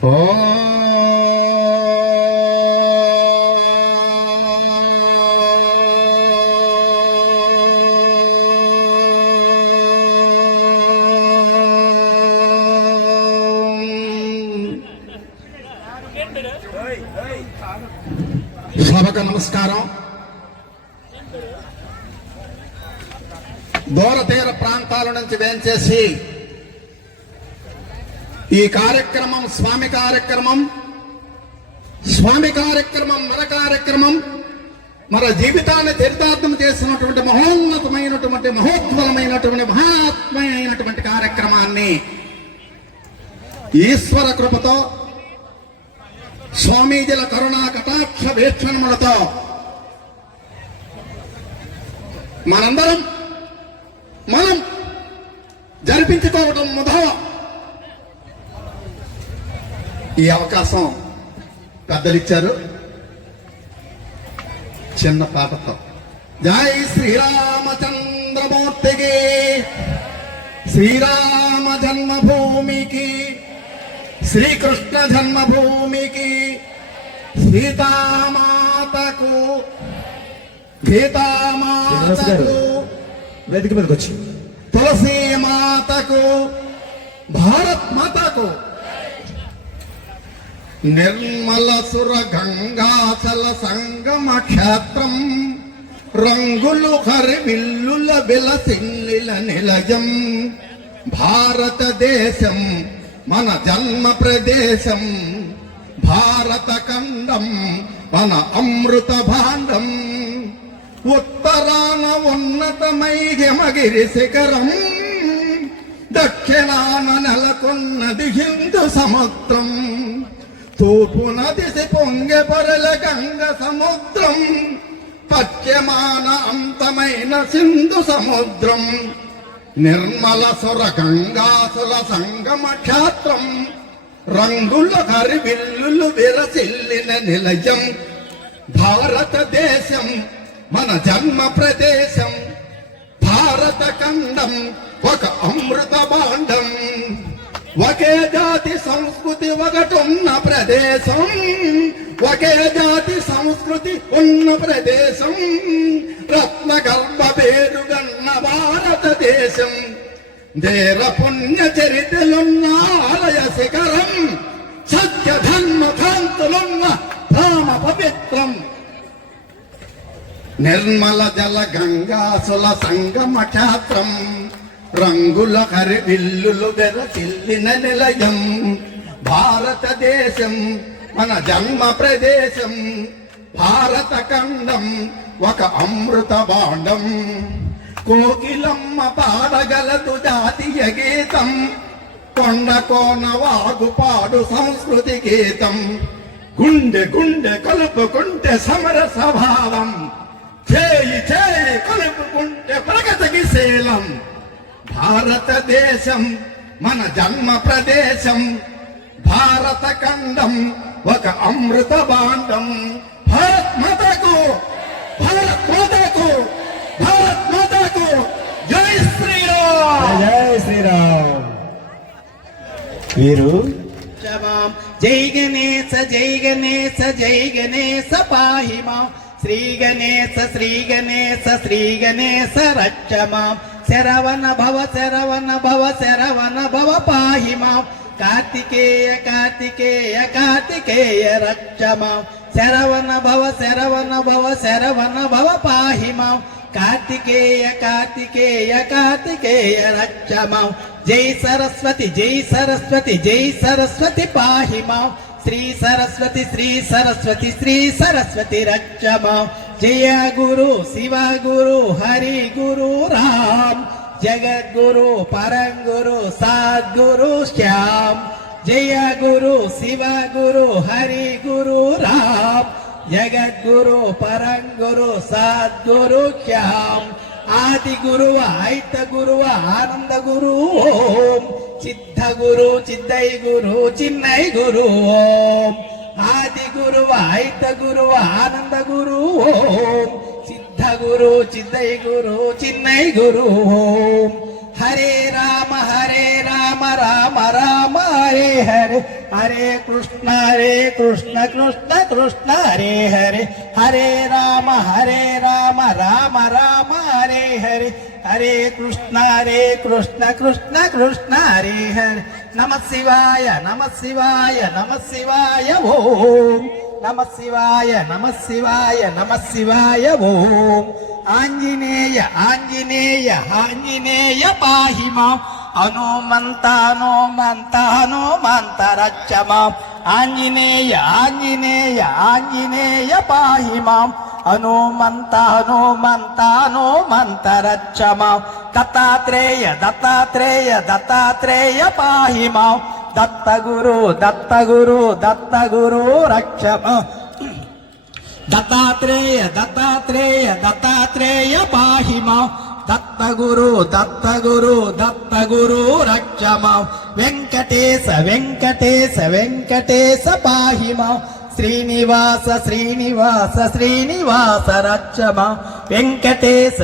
సభకు నమస్కారం. దూర తీర ప్రాంతాల నుంచి వేంచేసి ఈ కార్యక్రమం స్వామి కార్యక్రమం మన కార్యక్రమం మన జీవితాన్ని చరితార్థం చేసినటువంటి మహోన్నతమైనటువంటి మహోజ్వలమైనటువంటి మహాత్మైనటువంటి కార్యక్రమాన్ని ఈశ్వర కృపతో స్వామీజీల కరుణా కటాక్ష వీక్షణములతో మనం జరిపించుకోవడం మొదలు ఈ అవకాశం పెద్దలిచ్చారు. చిన్న పాటతో జై శ్రీరామచంద్రమూర్తికి, శ్రీరామ జన్మభూమికి, శ్రీకృష్ణ జన్మభూమికి, సీతామాతకు, గీతామాతకు, వేదిక మీదకి వచ్చి తులసీ మాతకు, భారత్ మాతకు, నిర్మల సుర గంగాచల సంగమ క్షేత్రం, రంగులు హరివిల్లుల విలసిల్లిల నిలయం, భారతదేశం మన జన్మ ప్రదేశం, భారత ఖండం మన అమృత భాండం, ఉత్తరాన ఉన్నతమై హిమగిరి శిఖరం, దక్షిణాన నెలకొన్నది హిందూ సముద్రం, తూర్పున దిశ పొంగె పొరల గంగ సముద్రం, పశ్చిమాన అంతమైన సింధు సముద్రం, నిర్మల సుర గంగాసుల సంగమ క్షేత్రం, రంగుల హరివిల్లులు విరసిల్లిన నిలయం, భారతదేశం మన జన్మ ప్రదేశం, భారత ఖండం ఒక అమృత భాండం, ఒకే జాతి సంస్కృతి ఒకటున్న ప్రదేశం, ఒకే జాతి సంస్కృతి ఉన్న ప్రదేశం, రత్న గర్భ పేరుగన్న భారతదేశం, దేర పుణ్య చరితలున్న ఆలయ శిఖరం, సత్య ధర్మ కాంతులున్న రామ పవిత్రం, నిర్మల జల గంగాసుల సంగమ క్షేత్రం, రంగుల హరివిల్లులు వెరసిల్లిన నిలయం, భారతదేశం మన జన్మ ప్రదేశం, భారత ఖండం ఒక అమృత భాండం, కోకిలమ్మ పాడగలదు జాతీయ గీతం, కొండ కోన వాగు పాడు సంస్కృతి గీతం, గుండె గుండె కలుపుకుంటే సమర స్వభావం, చేయి చేయి కలుపుకుంటే ప్రగతికి శీలం, భారతదేశం మన జన్మ ప్రదేశం, భారత ఖండం ఒక అమృత భాండం, భారత్ మాతకు, భారత్ మాతకు, భారత్ మాతకు జై శ్రీరామ్, జై శ్రీరామ్. వీరు జై గణేశ జై గణేశ జై గణేశ పాహి మాం, శ్రీ గణేశ శ్రీ గణేశ శ్రీ గణేశ రక్ష మాం, శరవణ భవ శరవణ భవ శరవణ భవ పాహి మాం, కార్తికేయ కార్తికేయ కార్తికేయ రక్ష మాం, శరవణ భవ శరవణ భవ శరవణ భవ పాహి మాం, కార్తికేయ కార్తికేయ కార్తికేయ రక్ష మాం, జై సరస్వతి జై సరస్వతి జై సరస్వతి పాహి మాం, శ్రీ సరస్వతి శ్రీ సరస్వతి శ్రీ సరస్వతి రక్ష మాం, జయ గురు శివ గురు హరి గురు రామ్, జగద్గురు పరంగురు సద్గురు శ్యామ్, జయ గురు శివ గురు హరి గురు రామ్, జగద్గురు పరంగురు సద్గురు శ్యామ్, ఆది గురువ ఐత గురువ ఆనంద గురు ఓం, సిద్ధ గురు చిద్దై గురు చిన్నై గురు ఓం, ఆది గురువ ఐత గురువ ఆనంద గురు ఓం, సిద్ధ గురు చిద్దై గురు చిన్నై గురు ఓం, హరే రామ రామ రామ హరే హరే, హరే కృష్ణ కృష్ణ కృష్ణ హరే హరే హరే రామ రామ రామ హరే హరే హరే కృష్ణ కృష్ణ కృష్ణ హరే హరే నమ శివాయ నమ శివాయ ఓం నమ శివాయ నమ శివాయ ఓం ఆంజనేయ పాహి మాం హనుమంత రక్ష మాం ఆంజనేయ పాహి మాం హనుమంత రక్ష మాం దత్తాత్రేయ పాహి మాం దత్తగురు రక్ష మాం దత్తాత్రేయ పాహి మాం దత్తగురు రక్ష మాం వెంకటేశ పాహి మాం శ్రీనివాస రక్ష మాం వెంకటేశ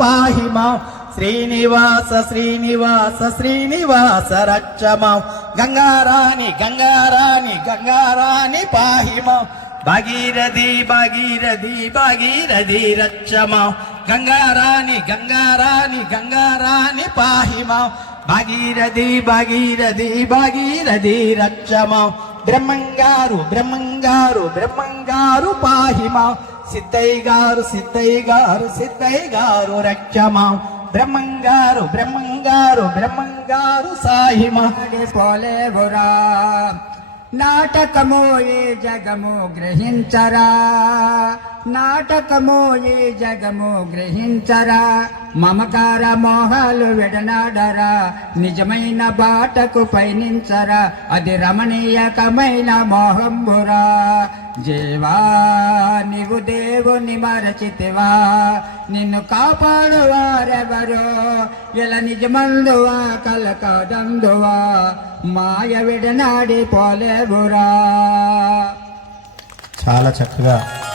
పాహి మాం శ్రీనివాస రక్ష మాం గంగారాణి పాహి మాం భాగీరథి రక్ష మాం గంగారాణి పాహి మాం భాగీరథి రక్ష మాం బ్రహ్మంగారు పాహి మాం సిద్ధయ్య గారు రక్ష మాం బ్రహ్మంగారు సాహి మాం పోలేవురా నాటకము ఈ జగము గ్రహించరా మమకార మోహాలు విడనాడరా నిజమైన బాటకు పయనించరా అది రమణీయకమైన మోహంబురా జీవా నీవు దేవుని మరచితివా నిన్ను కాపాడువారెవరో ఇలా నిజమందువా కలకాదందువా మాయ విడనాడి పోలేవురా. చాలా చక్కగా